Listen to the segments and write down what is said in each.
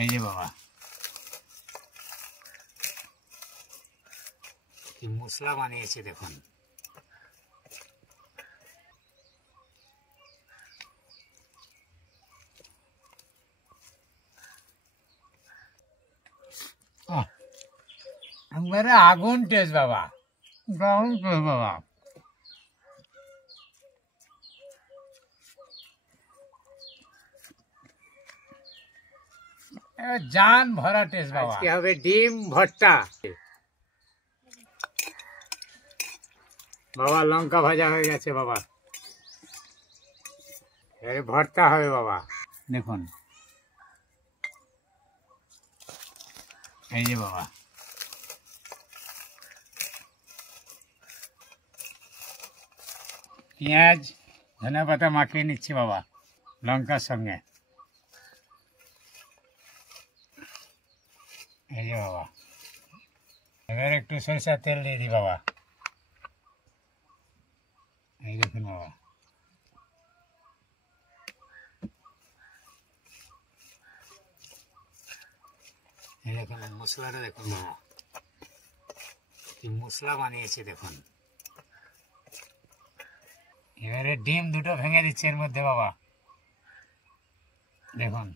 এই যে বাবা কি মশলা বানিয়েছে দেখুন। একবারে আগুন টেস্ট বাবা, দারুণ টেস্ট বাবা। জান ভরা টেস্ট বাবা। আজকে হবে ডিম ভর্তা বাবা। লঙ্কা ভাজা হয়ে গেছে বাবা, ভর্তা হবে বাবা। দেখুন এই যে বাবা, পেঁয়াজ ধনে পাতা মাখিয়ে নিচ্ছি বাবা লঙ্কার সঙ্গে। এই যে বাবা, এবার একটু সরিষার তেল দিয়ে দিই বাবা। এই দেখুন বাবা, এই দেখুন মশলাটা দেখুন বাবা, কি মশলা বানিয়েছে দেখুন। এবারে ডিম দুটো ভেঙে দিচ্ছে এর মধ্যে বাবা, দেখুন।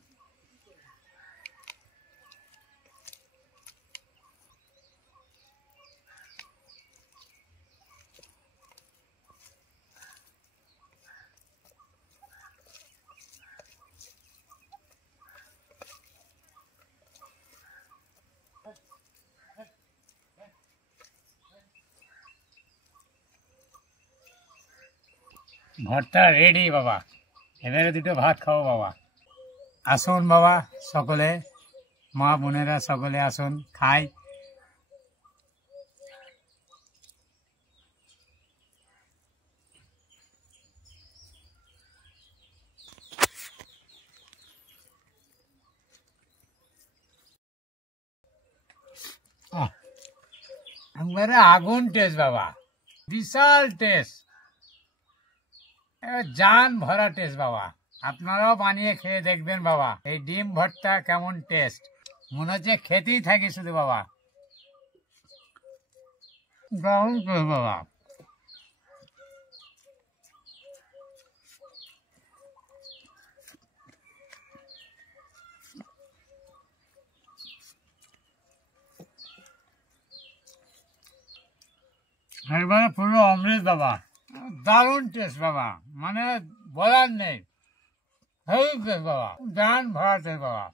ভর্তা রেডি বাবা, এবারে দুটো ভাত খাবো বাবা। আসুন বাবা সকলে, মা বোনেরা সকলে আসুন খাই। একবারে আগুন টেস্ট বাবা, বিশাল টেস্ট, জান ভরা টেস্ট বাবা। আপনারাও বানিয়ে খেয়ে দেখবেন বাবা, এই ডিম ভর্তা কেমন টেস্ট, মনে হচ্ছে খেতেই থাকি শুধু বাবা, দারুণ টেস্ট বাবা। একবারে পুরো অমৃত বাবা, দারুণ টেস্ট বাবা, মানে বলার নেই, হেভি টেস্ট বাবা, জান ভরা টেস্ট বাবা।